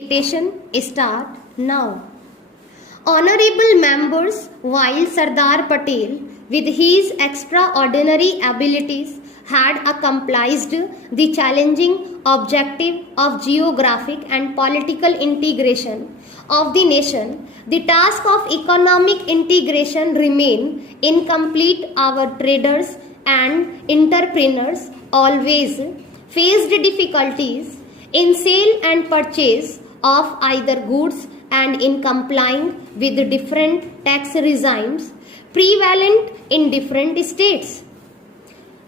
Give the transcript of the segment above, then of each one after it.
Meditation start now. Honorable members, while Sardar Patel, with his extraordinary abilities, had accomplished the challenging objective of geographic and political integration of the nation, the task of economic integration remained incomplete. Our traders and entrepreneurs always faced difficulties in sale and purchase of either goods and in complying with the different tax regimes prevalent in different states.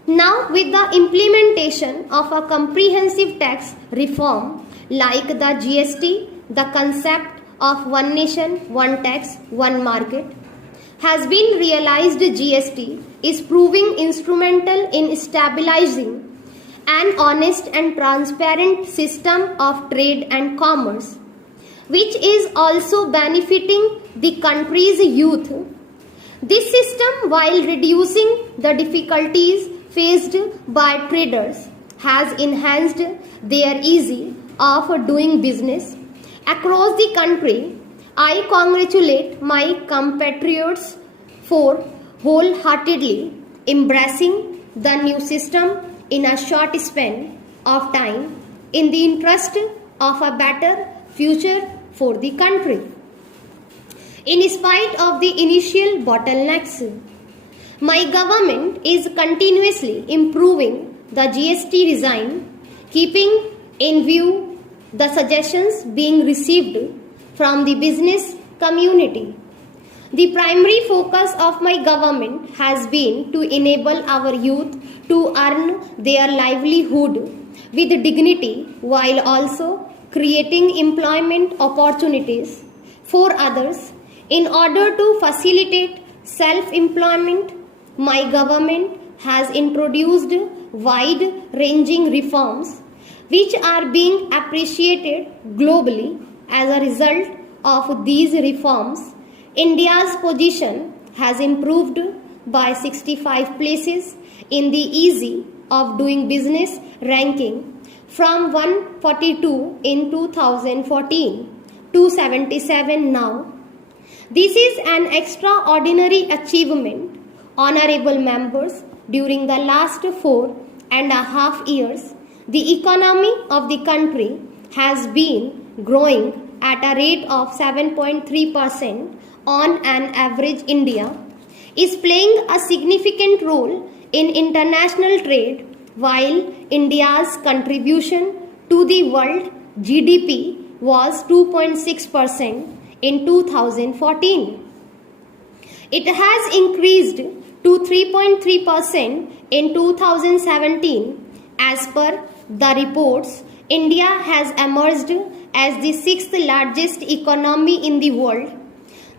Now, with the implementation of a comprehensive tax reform like the GST, the concept of one nation, one tax, one market has been realized. GST is proving instrumental in stabilizing an honest and transparent system of trade and commerce, which is also benefiting the country's youth. This system, while reducing the difficulties faced by traders, has enhanced their ease of doing business across the country. I congratulate my compatriots for wholeheartedly embracing the new system in a short span of time in the interest of a better future for the country. In spite of the initial bottlenecks, my government is continuously improving the GST regime, keeping in view the suggestions being received from the business community. The primary focus of my government has been to enable our youth to earn their livelihood with dignity while also creating employment opportunities for others. In order to facilitate self-employment, my government has introduced wide-ranging reforms which are being appreciated globally. As a result of these reforms, India's position has improved by 65 places in the ease of doing business ranking from 142 in 2014 to 77 now. This is an extraordinary achievement, honorable members. During the last 4.5 years, the economy of the country has been growing at a rate of 7.3% on an average. India is playing a significant role in international trade, while India's contribution to the world GDP was 2.6% in 2014. It has increased to 3.3% in 2017. As per the reports, India has emerged as the sixth largest economy in the world.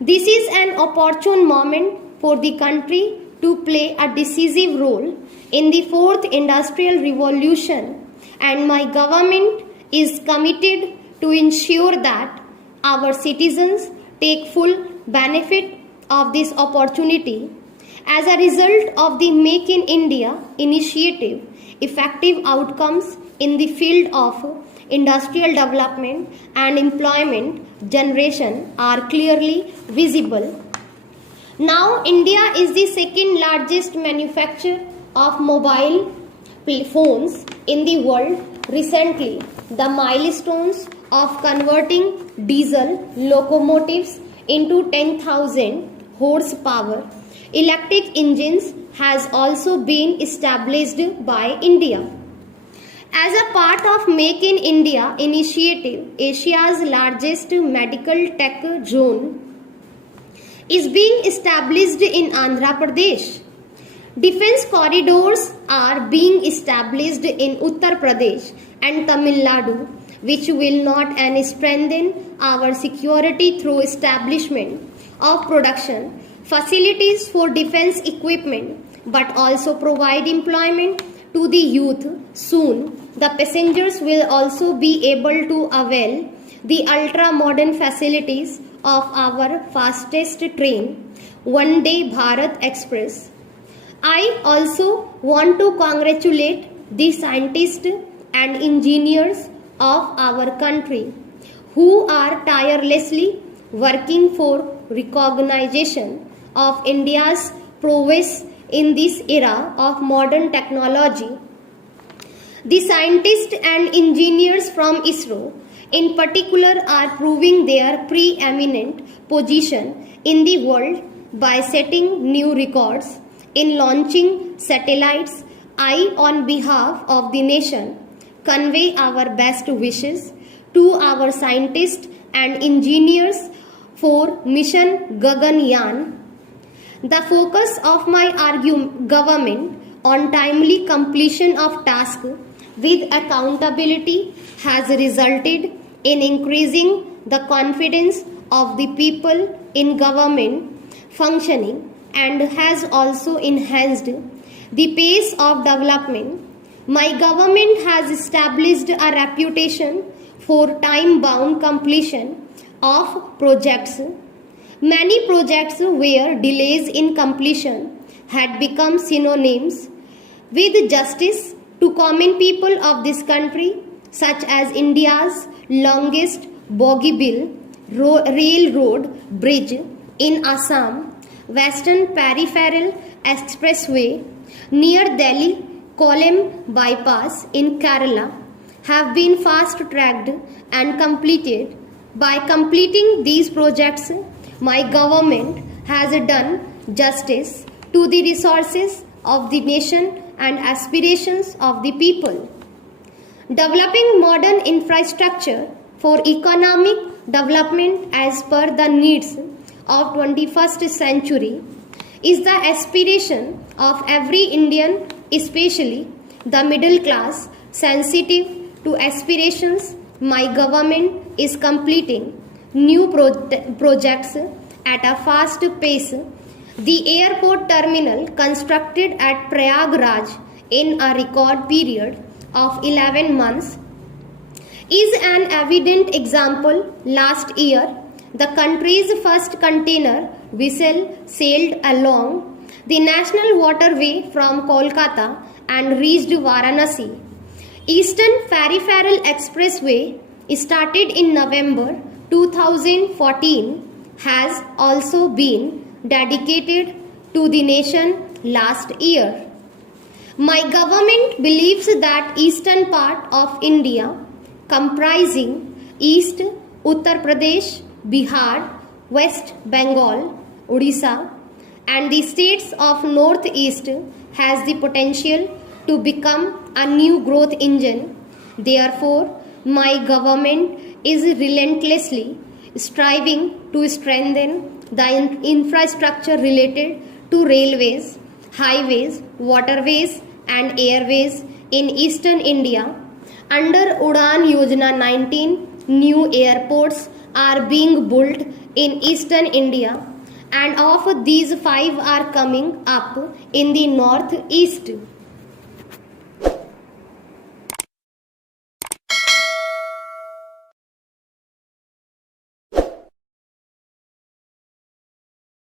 This is an opportune moment for the country to play a decisive role in the fourth industrial revolution, and my government is committed to ensure that our citizens take full benefit of this opportunity. As a result of the Make in India initiative, effective outcomes in the field of industrial development and employment generation are clearly visible. Now, India is the second largest manufacturer of mobile phones in the world. Recently, the milestones of converting diesel locomotives into 10,000 horsepower electric engines has also been established by India. As a part of Make in India initiative, Asia's largest medical tech zone is being established in Andhra Pradesh. Defense corridors are being established in Uttar Pradesh and Tamil Nadu, which will not only strengthen our security through establishment of production facilities for defense equipment, but also provide employment to the youth. Soon, the passengers will also be able to avail the ultra-modern facilities of our fastest train, Vande Bharat Express. I also want to congratulate the scientists and engineers of our country who are tirelessly working for recognition of India's prowess in this era of modern technology. The scientists and engineers from ISRO in particular are proving their preeminent position in the world by setting new records in launching satellites. I, on behalf of the nation, convey our best wishes to our scientists and engineers for mission Gaganyaan. The focus of my government on timely completion of tasks with accountability has resulted in increasing the confidence of the people in government functioning and has also enhanced the pace of development. My government has established a reputation for time-bound completion of projects. Many projects where delays in completion had become synonyms with justice to common people of this country, such as India's longest Bogibeel railroad bridge in Assam, Western Peripheral Expressway near Delhi Kollam bypass in Kerala have been fast-tracked and completed. By completing these projects, my government has done justice to the resources of the nation and aspirations of the people. Developing modern infrastructure for economic development as per the needs of 21st century is the aspiration of every Indian, especially the middle class, sensitive to aspirations. My government is completing new projects at a fast pace. The airport terminal constructed at Prayagraj in a record period of 11 months is an evident example. Last year, the country's first container vessel sailed along the national waterway from Kolkata and reached Varanasi. Eastern Peripheral Expressway, started in November 2014, has also been dedicated to the nation last year. My government believes that eastern part of India, comprising East Uttar Pradesh, Bihar, West Bengal, Odisha, and the states of Northeast, has the potential to become a new growth engine. Therefore, my government is relentlessly striving to strengthen the infrastructure related to railways, highways, waterways, and airways in eastern India. Under Udan Yojana, 19 new airports are being built in eastern India, and of these 5 are coming up in the northeast.